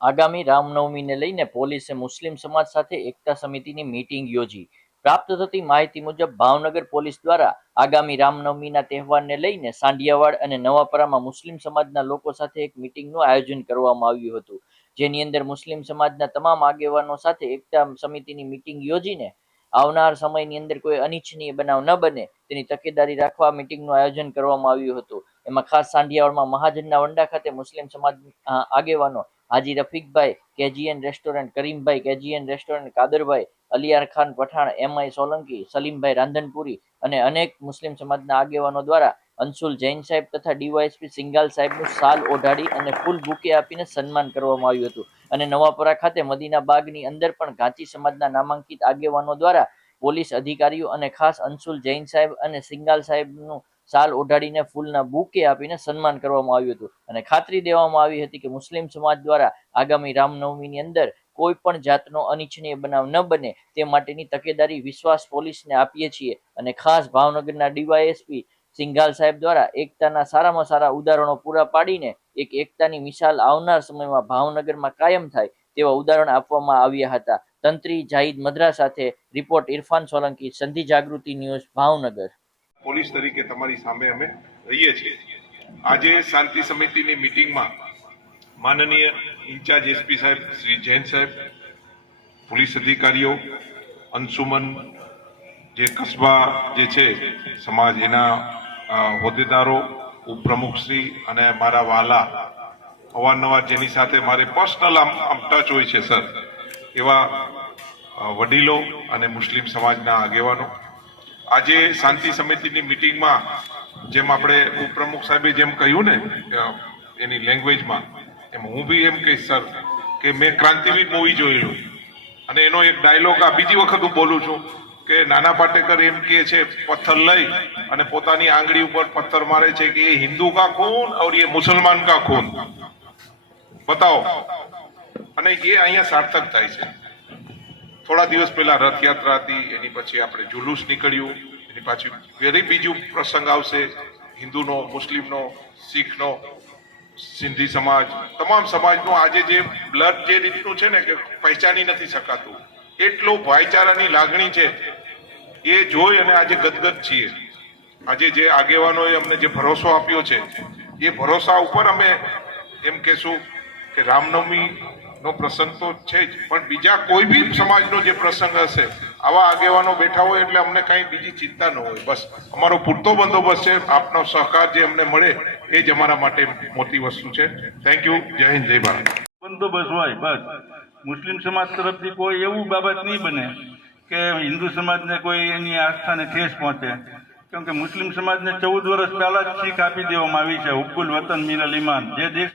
આગામી રામનવમીને લઈને પોલીસે મુસ્લિમ સમાજ સાથે એકતા સમિતિની મીટિંગ યોજી. પ્રાપ્ત થતી માહિતી મુજબ, ભાવનગર પોલીસ દ્વારા આગામી રામનવમીના તહેવારને લઈને સાંઢિયાવાડ અને નવાપરામાં મુસ્લિમ સમાજના લોકો સાથે એક મીટિંગનું આયોજન કરવામાં આવ્યું હતું. જેની અંદર મુસ્લિમ સમાજના તમામ આગેવાનો સાથે એકતા સમિતિની મીટિંગ યોજીને આવનાર સમયની અંદર કોઈ અનિચ્છનીય બનાવ ન બને તેની તકેદારી રાખવા મીટિંગનું આયોજન કરવામાં આવ્યું હતું. એમાં ખાસ સાંઢિયાવાડમાં મહાજનના વંડા ખાતે મુસ્લિમ સમાજ આગેવાનો Haji Rafikbhai, KGN restaurant, Karimbhai, KGN restaurant, Kaderbhai, Aliyar Khan Pathan, MI Solanki, Salimbhai Randhanpuri અને અનેક મુસ્લિમ સમાજના આગેવાનો દ્વારા અંશુલ જૈન સાહેબ તથા ડીવાયએસપી સિંગાલ સાહેબનું સાલ ઓઢાડી અને ફૂલ બુકે આપીને સન્માન કરવામાં આવ્યું હતું. અને નવાપરા ખાતે મદીના બાગની અંદર પણ ઘાંચી સમાજના નામાંકિત આગેવાનો દ્વારા પોલીસ અધિકારીઓ અને ખાસ અંશુલ જૈન સાહેબ અને સિંગાલ સાહેબનું શાલ ઓઢાડીને ફૂલના બુકે આપીને સન્માન કરવામાં આવ્યું હતું. અને ખાતરી દેવામાં આવી હતી કે મુસ્લિમ સમાજ દ્વારા આગામી રામનવમીની અંદર કોઈ પણ જાતનો અનિચ્છનીય બનાવ ન બને તે માટેની તકેદારી વિશ્વાસ પોલીસને આપીએ છીએ. અને ખાસ ભાવનગરના ડીવાયએસપી સિંઘાલ સાહેબ દ્વારા એકતાના સારામાં સારા ઉદાહરણો પૂરા પાડીને એક એકતાની મિસાલ આવનાર સમયમાં ભાવનગરમાં કાયમ થાય તેવા ઉદાહરણ આપવામાં આવ્યા હતા. તંત્રી જાહિદ મદ્રા સાથે રિપોર્ટ ઇરફાન સોલંકી, સંધિ જાગૃતિ ન્યૂઝ, ભાવનગર. પોલીસ તરીકે તમારી સામે અમે રહીએ છીએ. આજે શાંતિ સમિતિની મિટિંગમાં માનનીય ઇન્ચાર્જ એસપી સાહેબ શ્રી જૈન સાહેબ, પોલીસ અધિકારીઓ, અંશુમન, જે કસ્બા જે છે સમાજ એના હોદ્દેદારો ઉપપ્રમુખશ્રી અને મારા વાલા અવારનવાર જેની સાથે મારે પર્સનલ આમ ટચ હોય છે, સર, એવા વડીલો અને મુસ્લિમ સમાજના આગેવાનો આજે શાંતિ સમિતિની મિટિંગમાં જેમ આપણે ઉપપ્રમુખ સાહેબે જેમ કહ્યું ને એની લેંગ્વેજમાં, એમ હું બી એમ કહીશ, સર, કે મેં ક્રાંતિવીર મૂવી જોયેલું. અને એનો એક ડાયલોગ આ બીજી વખત હું બોલું છું કે નાના પાટેકર એમ કહે છે, પથ્થર લઈ અને પોતાની આંગળી ઉપર પથ્થર મારે છે કે એ હિન્દુ કા ખૂન ઓર એ મુસલમાન કા ખૂન? બતાવો. અને એ અહીંયા સાર્થક થાય છે. થોડા દિવસ પહેલા રથયાત્રા હતી, એની પછી આપણે જુલુસ નીકળ્યું, એની પાછી વેરી બીજું પ્રસંગ આવશે, હિન્દુનો, મુસ્લિમનો, શીખનો, સિંધી સમાજ, તમામ સમાજનું આજે જે બ્લડ જે રીતનું છે ને કે પહેચાની નથી શકાતું, એટલો ભાઈચારાની લાગણી છે, એ જોઈ અને આજે ગદગદ છીએ. આજે જે આગેવાનોએ અમને જે ભરોસો આપ્યો છે, એ ભરોસા ઉપર અમે એમ કહેશું કે રામનવમી નો પ્રસંગ તો છે જ. પણ બીજા કોઈ બી સમાજનો જે પ્રસંગ હશે, આવા આગેવાનો બેઠા હોય એટલે અમને કઈ બીજી ચિંતા ન હોય. બસ, અમારો પૂરતો બંદોબસ્ત છે. આપનો સહકાર જે અમને મળે એ જ અમારા માટે મોટી વસ્તુ છે. થેન્ક યુ જય હિન્દ, જય ભારત. બંદોબસ્ત હોય, બસ. મુસ્લિમ સમાજ તરફથી કોઈ એવું બાબત નહીં બને કે હિન્દુ સમાજને કોઈ એની આસ્થાને ઠેસ પહોંચે. કેમ કે મુસ્લિમ સમાજને ચૌદ વર્ષ પહેલા જ શીખ આપી દેવામાં આવી છે. હુબ્બુલ વતન મિનલ ઈમાન. જે દેશ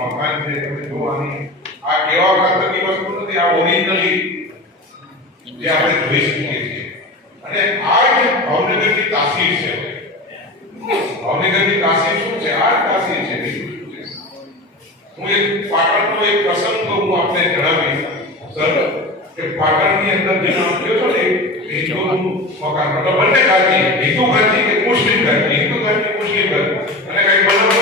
મકાન છે તમે જોવાની. આ કેવા ખાતરની વસ્તુ નથી, આ ઓરિજિનલી જે આપણે જોઈ શકીએ છીએ. અને આ જે ભાવનગરની તાસીર છે, ભાવનગરની તાસીર શું છે? આ તાસીર છે હું એક પાટણનો એક પ્રસંગ હું આપને જણાવીશ. સર, કે પાટણની અંદર જે નામ કહ્યો છો ને, હિન્દુનું મકાન, મતલબ બંને ગાંધી હિન્દુ ગાંધી કે મુસ્લિમ ગાંધી હિન્દુ ગાંધી મુસ્લિમ ગાંધી અને કઈ બનાવ